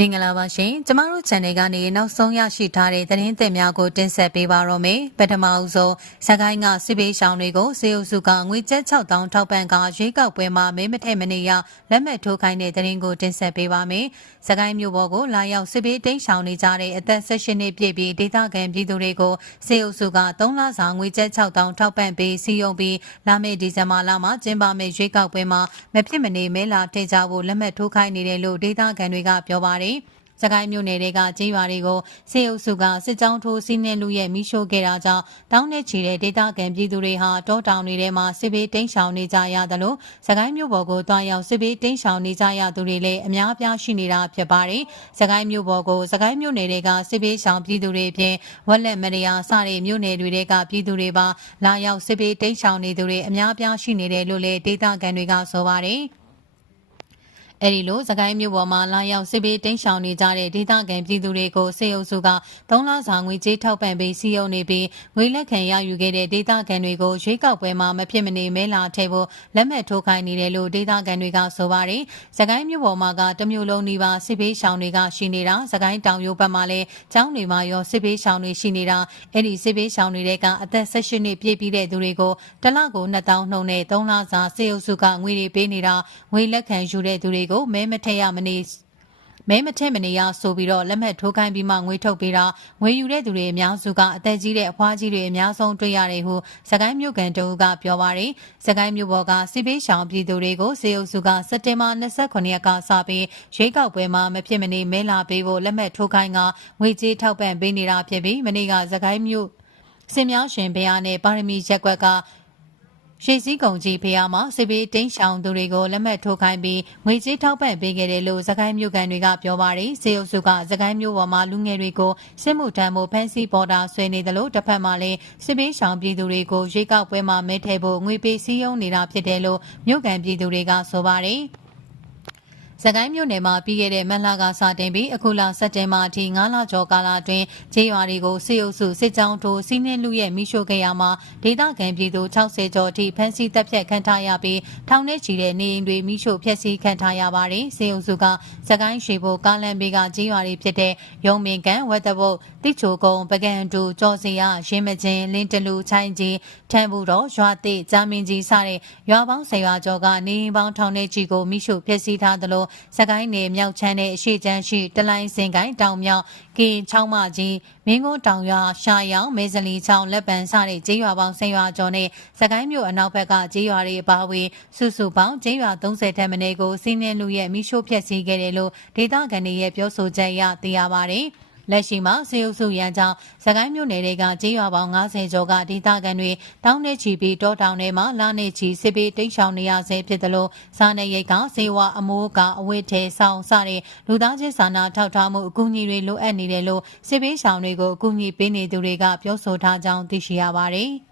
မင်္ဂလာပါရှင်ကျမတို့ channel ကနေနောက်ဆုံးရရှိထားတဲ့သတင်းသစ်များကိုတင်ဆက်ပေးပါရမယ်ပထမအဦးဆုံးစကိုင်းကစစ်ပေးရှောင်းတွေကိုစေအုပ်စုကငွေကျပ်6000ထောက်ပံ့ကရွေးကောက်ပွဲမှာမဲမထည့်မနေရလက်မှတ်ထိုးခိုင်းတဲ့သတင်းကိုတင်ဆက်ပေးပါမယ်စကိုင်းမြို့ပေါ်ကိုလာရောက်စစ်ပေးတိမ်းရှောင်နေကြတဲ့အသက်16နှစ်ပြည့်ပြီးဒေသခံပြည်သူတွေကိုစေအုပ်စုက3လစာငွေကျပ်6000ထောက်ပံ့ပေးစီယုံပြီးလာမယ့်ဒီဇင်ဘာလမှာကျင်းပမယ့်ရွေးကောက်ပွဲမှာမဖြစ်မနေမဲလာထည့်ကြဖို့လက်မှတ်ထိုးခိုင်းနေတယ်လို့ဒေသခံတွေကပြောပါတယ်စကိုင်းမြို့နယ်တွေကကျေးရွာတွေကိုစေအုပ်စုကစစ်ကြောင်းထိုးစီးနှင်းလူရဲ့မိရှို့ခဲ့တာကြောင့်တောင်းနဲ့ချီတဲ့ဒေသခံပြည်သူတွေဟာတောတောင်တွေထဲမှာစစ်ဘေးတိမ်းရှောင်နေကြရသလိုစကိုင်းမြို့ပေါ်ကိုတွားရောက်စစ်ဘေးတိမ်းရှောင်နေကြရသူတွေလည်းအများအပြားရှိနေတာဖြစ်ပါတယ်။စကိုင်းမြို့ပေါ်ကိုစကိုင်းမြို့နယ်တွေကစစ်ဘေးရှောင်ပြည်သူတွေအပြင်ဝက်လက်မရယာစတဲ့မြို့နယ်တွေကပြည်သူတွေပါလာရောက်စစ်ဘေးတိမ်းရှောင်နေသူတွေအများအပြားရှိနေတယ်လို့လည်းဒေသခံတွေကဆိုပါတယ်။အဲဒီလိုစကိုင်းမြို့ပေါ်မှာလာရောက်စစ်ပေးတိမ်းရှောင်နေကြတဲ့ဒေသခံပြည်သူတွေကိုစေအုပ်စုက3လစာငွေကြေးထောက်ပံ့ပေးစီယုံနေပြီးငွေလက်ခံရယူခဲ့တဲ့ဒေသခံတွေကိုရွေးကောက်ပွဲမှာမဖြစ်မနေမဲလာထည့်ဖို့လက်မှတ်ထိုးခိုင်းနေတယ်လို့ဒေသခံတွေကဆိုပါတယ်။စကိုင်းမြို့ပေါ်မှာကတမျိုးလုံးနီးပါးစစ်ပေးရှောင်တွေကရှိနေတာစကိုင်းတောင်ရိုးဘက်မှာလည်းကျောင်းတွေမှာရောစစ်ပေးရှောင်တွေရှိနေတာအဲဒီစစ်ပေးရှောင်တွေကအသက်18နှစ်ပြည့်ပြီးတဲ့သူတွေကိုတစ်လကို2000နှုန်းနဲ့3လစာစေအုပ်စုကငွေတွေပေးနေတာငွေလက်ခံယူတဲ့သူတွေကိုမဲမထည့်ရမနေမဲမထည့်မနေရဆိုပြီးတော့လက်မှတ်ထိုးခိုင်းပြီးမှငွေထုတ်ပေးတာငွေယူတဲ့သူတွေအများစုကအသက်ကြီးတဲ့အဖွားကြီးတွေအများဆုံးတွေ့ရတယ်ဟုစကိုင်းမြို့ကန်တူကပြောပါတယ်စကိုင်းမြို့ပေါ်ကစစ်ပေးရှောင်ပြည်သူတွေကိုစေအုပ်စုကစက်တင်ဘာ29ရက်ကစပြီးရွေးကောက်ပွဲမှာမဖြစ်မနေမဲလာပေးဖို့လက်မှတ်ထိုးခိုင်းကငွေကြေးထောက်ပံ့ပေးနေတာဖြစ်ပြီးမနေ့ကစကိုင်းမြို့စင်မြောင်းရှင်ဘုရားနဲ့ပါရမီရက်ကွက်ကရှေ့စည်းကုံကြီးဖျားမှာစစ်ပေးတိန့်ရှောင်သူတွေကိုလက်မှတ်ထိုးခိုင်းပြီးငွေကြေးထောက်ပံ့ပေးခဲ့တယ်လို့စကိုင်းမြို့ကန်တွေကပြောပါတယ်စေအုပ်စုကစကိုင်းမြို့ပေါ်မှာလူငယ်တွေကိုစစ်မှုထမ်းမှုဖမ်းဆီးပေါ်တာဆွေးနေတယ်လို့တစ်ဖက်မှာလည်းစစ်ပေးရှောင်ပြည်သူတွေကိုရွေးကောက်ပွဲမှာမဲထည့်ဖို့ငွေပေးစည်းရုံးနေတာဖြစ်တယ်လို့မြို့ကန်ပြည်သူတွေကဆိုပါတယ်စကိုင်းမြို့နယ်မှာပြီးခဲ့တဲ့မတ်လကစတင်ပြီးအခုလစက်တင်ဘာအထိ9လကျော်ကာလအတွင်းကျေးရွာတွေကိုစေအုပ်စုစစ်ကြောင်းထိုးစီးနှင်းလူရဲ့မိရှို့ခဲ့ရမှာဒေသခံပြည်သူ60ကျော်အထိဖမ်းဆီးတပ်ဖြတ်ခံထားရပြီးထောင်ထဲချီတဲ့နေအိမ်တွေမိရှို့ဖျက်ဆီးခံထားရပါတယ်စေအုပ်စုကစကိုင်းရွှေဘိုကားလမ်းဘေးကကျေးရွာတွေဖြစ်တဲ့ရုံမင်ကန်ဝက်တဘုတ်တိချိုကုန်းပကံတူကြော်စီရရင်းမကျင်းလင်းတလူချိုင်းကြီးထန်းဘူးတော်ရွာတိဂျာမင်ကြီးစတဲ့ရွာပေါင်း10ရွာကျော်ကနေအိမ်ပေါင်းထောင်ထဲချီကိုမိရှို့ဖျက်ဆီးထားသလိုစကိုင်းနယ်မြောက်ချမ်းနဲ့အရှိချမ်းရှိတလိုင်းစင်ကိုင်းတောင်မြောက်ကင်းချောင်းမကြီးမင်းကုန်းတောင်ရွာရှာရောင်မေဇလီချောင်းလက်ပံစတဲ့ကျေးရွာပေါင်း10ရွာကျော်နဲ့စကိုင်းမြို့အနောက်ဘက်ကကျေးရွာတွေအပါအဝင်စုစုပေါင်းကျေးရွာ30ထက်မနည်းကိုစီးနှင်းလူရဲ့မိရှို့ဖျက်ဆီးခဲ့တယ်လို့ဒေသခံတွေရဲ့ပြောဆိုချက်အရသိရပါတယ်လက်ရှိမှာစေအုပ်စုရန်ကြောင့်စကိုင်းမြို့နယ်တွေကကျေးရွာပေါင်း90ကျော်ကဒေသခံတွေတောင်းနေချီပြီးတောတောင်ထဲမှာလာနေချီစစ်ပေးတိတ်ရှောင်နေရဆဲဖြစ်တယ်လို့စားနေရိတ်ကစေဝါအမိုးကအဝတ်ထဲဆောင်စတဲ့လူသားချင်းစာနာထောက်ထားမှုအကူအညီတွေလိုအပ်နေတယ်လို့စစ်ပေးရှောင်တွေကိုအကူအညီပေးနေသူတွေကပြောဆိုထားကြောင်းသိရှိရပါတယ်။